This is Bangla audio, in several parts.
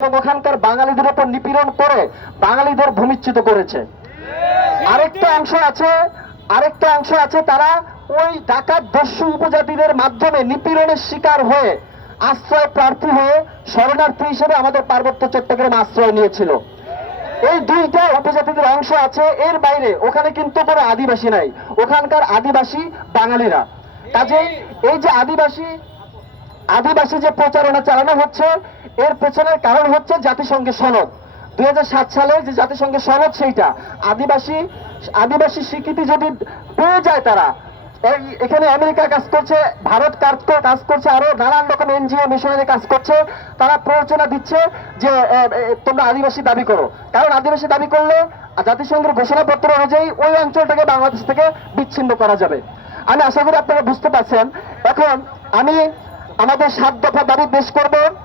ওখানকার বাঙালিদের উপর নিপীড়ন করে বাঙালিদের ভূমিচ্যুত করেছে। আরেকটা অংশ আছে, আরেকটা অংশ আছে তারা ওই ডাকাত দস্যু উপজাতিদের মাধ্যমে নিপীড়নের শিকার হয়ে আশ্রয় প্রার্থী হয়ে শরণার্থী হিসেবে আমাদের পার্বত্য চট্টগ্রামে আশ্রয় নিয়েছিল। এই দুইটা উপজাতিদের অংশ আছে, এর বাইরে ওখানে কিন্তু কোনো আদিবাসী নাই। ওখানকার আদিবাসী বাঙালিরা। কাজেই এই যে আদিবাসী আদিবাসী যে প্রচারণা চালানো হচ্ছে এর পেছনের কারণ হচ্ছে জাতিসংঘের সনদ। দু হাজার সাত সালে যে জাতিসংঘের সনদ সেইটা। আদিবাসী আদিবাসী স্বীকৃতি যদি পেয়ে যায় তারা, এই- এখানে আমেরিকা কাজ করছে, ভারত কাজ করছে, আরও নানান রকম এনজিও, মিশনারি কাজ করছে। তারা প্ররোচনা দিচ্ছে যে তোমরা আদিবাসী দাবি করো। কারণ আদিবাসী দাবি করলে জাতিসংঘের ঘোষণাপত্র অনুযায়ী ওই অঞ্চলটাকে বাংলাদেশ থেকে বিচ্ছিন্ন করা যাবে। আমি আশা করি আপনারা বুঝতে পারছেন। এখন আমি আমাদের সাত দফা দাবি পেশ করব।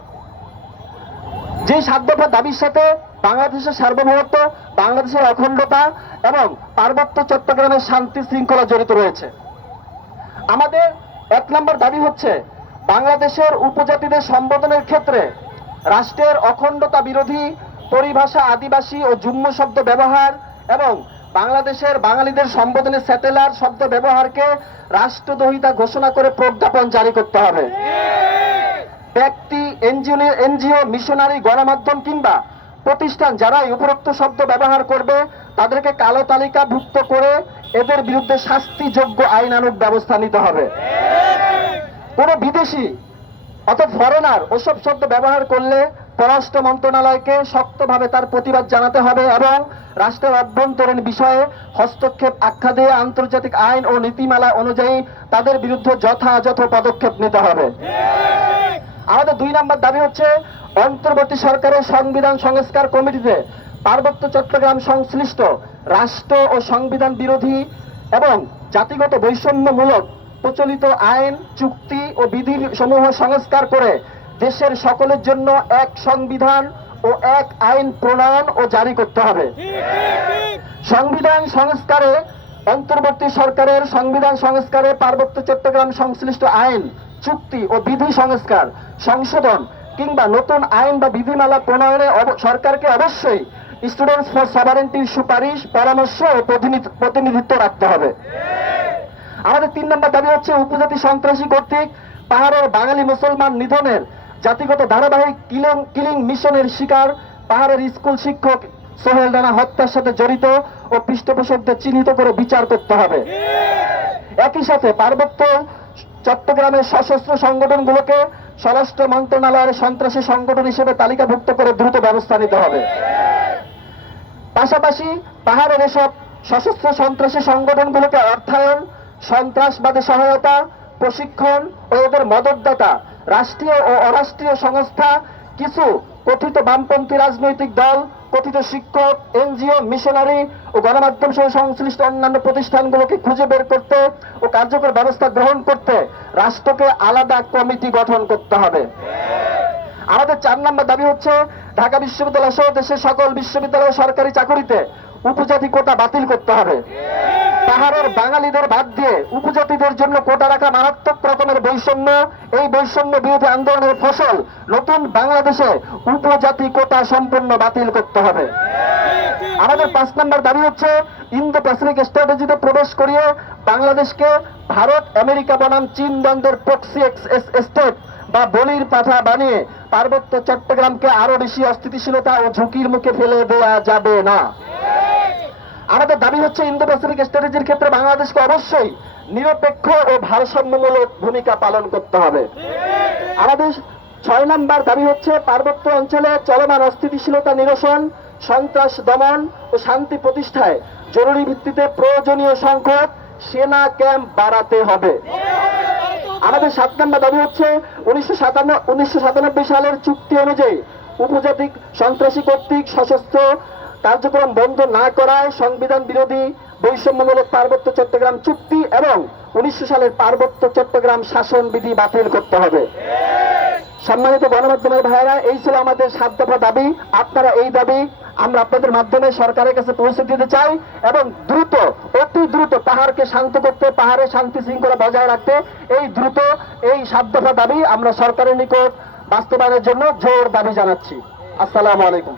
যে সাত দফা দাবির সাথে বাংলাদেশের সার্বভৌমত্ব, বাংলাদেশের অখণ্ডতা এবং পার্বত্য চট্টগ্রামের শান্তি শৃঙ্খলা জড়িত রয়েছে। আমাদের এক নম্বর দাবি হচ্ছে, বাংলাদেশের উপজাতিদের সম্বোধনের ক্ষেত্রে রাষ্ট্রের অখণ্ডতা বিরোধী পরিভাষা আদিবাসী ও যুগ্ম শব্দ ব্যবহার এবং বাংলাদেশের বাঙালিদের সম্বোধনে স্যাটেলার শব্দ ব্যবহারকে রাষ্ট্রদ্রোহিতা ঘোষণা করে প্রজ্ঞাপন জারি করতে হবে। ব্যক্তি এনজিও এনজিও মিশনারি গণমাধ্যম কিংবা প্রতিষ্ঠান যারাই উপরোক্ত শব্দ ব্যবহার করবে, তাদেরকে কালো তালিকাভুক্ত করে এদের বিরুদ্ধে শাস্তিযোগ্য আইনানুগ ব্যবস্থা নিতে হবে। কোন বিদেশি অর্থাৎ ফরেনার ওসব শব্দ ব্যবহার করলে পররাষ্ট্র মন্ত্রণালয়কে শক্তভাবে তার প্রতিবাদ জানাতে হবে এবং রাষ্ট্রের অভ্যন্তরীণ বিষয়ে হস্তক্ষেপ আখ্যা দিয়ে আন্তর্জাতিক আইন ও নীতিমালা অনুযায়ী তাদের বিরুদ্ধে যথাযথ পদক্ষেপ নিতে হবে। আমাদের দুই নম্বর দাবি হচ্ছে অন্তর্বর্তী সরকারের সংবিধান সংস্কার কমিটিতে পার্বত্য চট্টগ্রাম সংশ্লিষ্ট রাষ্ট্র ও সংবিধান বিরোধী এবং জাতিগত বৈষম্যমূলক প্রচলিত আইন, চুক্তি ও বিধি সমূহ সংস্কার করে দেশের সকলের জন্য এক সংবিধান ও এক আইন প্রণয়ন ও জারি করতে হবে। সংবিধান সংস্কারে অন্তর্বর্তী সরকারের সংবিধান সংস্কারে পার্বত্য চট্টগ্রাম সংশ্লিষ্ট আইন চুক্তি ও বিধি সংস্কার, সংশোধন কিংবা নতুন আইন বা বিধিমালা প্রণয়নে সরকারকে অবশ্যই স্টুডেন্টস ফর সভারেন্টির সুপারিশ, পরামর্শ ও প্রতিনিধিত্ব রাখতে হবে। আমাদের তিন নম্বর দাবি হচ্ছে উপজাতি সন্ত্রাসী কর্তৃক পাহাড়ের বাঙালি মুসলমান নিধনের জাতিগত ধারাবাহিক কিলিং কিলিং মিশনের শিকার পাহাড়ের স্কুল শিক্ষক সোহেল রানা হত্যার সাথে জড়িত ও পৃষ্ঠপোষকদের চিহ্নিত করে বিচার করতে হবে। একই সাথে পার্বত্য চট্টগ্রামের সশস্ত্র সংগঠনগুলোকে স্বরাষ্ট্র মন্ত্রণালয়ের সন্ত্রাসী সংগঠন হিসেবে তালিকাভুক্ত করে দ্রুত ব্যবস্থা নিতে হবে। পাশাপাশি পাহাড়ের এসব সশস্ত্র সন্ত্রাসী সংগঠনগুলোকে অর্থায়ন, সন্ত্রাসবাদে সহায়তা, প্রশিক্ষণ ও এদের মদতদাতা, রাষ্ট্রীয় ও অরাষ্ট্রীয় সংস্থা, কিছু কথিত বামপন্থী রাজনৈতিক দল কথিত শিক্ষক, এনজিও, মিশনারি ও গণমাধ্যম সহ সংশ্লিষ্ট অন্যান্য প্রতিষ্ঠানগুলোকে খুঁজে বের করতে ও কার্যকর ব্যবস্থা গ্রহণ করতে রাষ্ট্রকে আলাদা কমিটি গঠন করতে হবে। আমাদের চার নম্বর দাবি হচ্ছে, ঢাকা বিশ্ববিদ্যালয় সহ দেশের সকল বিশ্ববিদ্যালয় সরকারি চাকরিতে উপজাতি কোটা বাতিল করতে হবে। পাহাড়ের বাঙালিদের বাদ দিয়ে উপজাতিদের জন্য কোটা রাখা মারাত্মক রকমের বৈষম্য। এই বৈষম্য বিরোধী আন্দোলনের ফসল নতুন বাংলাদেশে উপজাতি কোটা সম্পূর্ণ বাতিল করতে হবে। আমাদের পাঁচ নম্বর দাবি হচ্ছে ইন্দো প্যাসিফিক স্ট্র্যাটেজিতে প্রবেশ করিয়ে বাংলাদেশকে ভারত, আমেরিকা বনাম চীন দ্বন্দ্বের প্রক্সি স্টেট বা বলির পাঠা বানিয়ে পার্বত্য চট্টগ্রামকে আরও বেশি অস্থিতিশীলতা ও ঝুঁকির মুখে ফেলে দেওয়া যাবে না। আমাদের দাবি হচ্ছে ইন্দো প্যাসিফিক স্ট্র্যাটেজির ক্ষেত্রে বাংলাদেশকে অবশ্যই নিরপেক্ষ ও ভারসাম্যমূলক ভূমিকা পালন করতে হবে। আমাদের ছয় নম্বর দাবি হচ্ছে পার্বত্য অঞ্চলে চলমান অস্থিতিশীলতা নিরসন, সন্ত্রাস দমন ও শান্তি প্রতিষ্ঠায় জরুরি ভিত্তিতে প্রয়োজনীয় সংখ্যক সেনা ক্যাম্প বাড়াতে হবে। আমাদের সাত নম্বর দাবি হচ্ছে উনিশশো সাতান্ন সালের চুক্তি অনুযায়ী উপজাতি সন্ত্রাসী কর্তৃক সশস্ত্র কার্যক্রম বন্ধ না করায় সংবিধান বিরোধী বৈষম্যমূলক পার্বত্য চট্টগ্রাম চুক্তি এবং উনিশশো সালের পার্বত্য চট্টগ্রাম শাসন বিধি বাতিল করতে হবে। সম্মানিত গণমাধ্যমের ভাইয়েরা, এই ছিল আমাদের সাত দফা দাবি। আপনারা এই দাবি আমরা আপনাদের মাধ্যমে সরকারের কাছে পৌঁছে দিতে চাই এবং দ্রুত, অতি দ্রুত পাহাড়কে শান্ত করতে, পাহাড়ে শান্তি শৃঙ্খলা বজায় রাখতে এই দ্রুত এই সাত দফা দাবি আমরা সরকারের নিকট বাস্তবায়নের জন্য জোর দাবি জানাচ্ছি। আসসালামু আলাইকুম।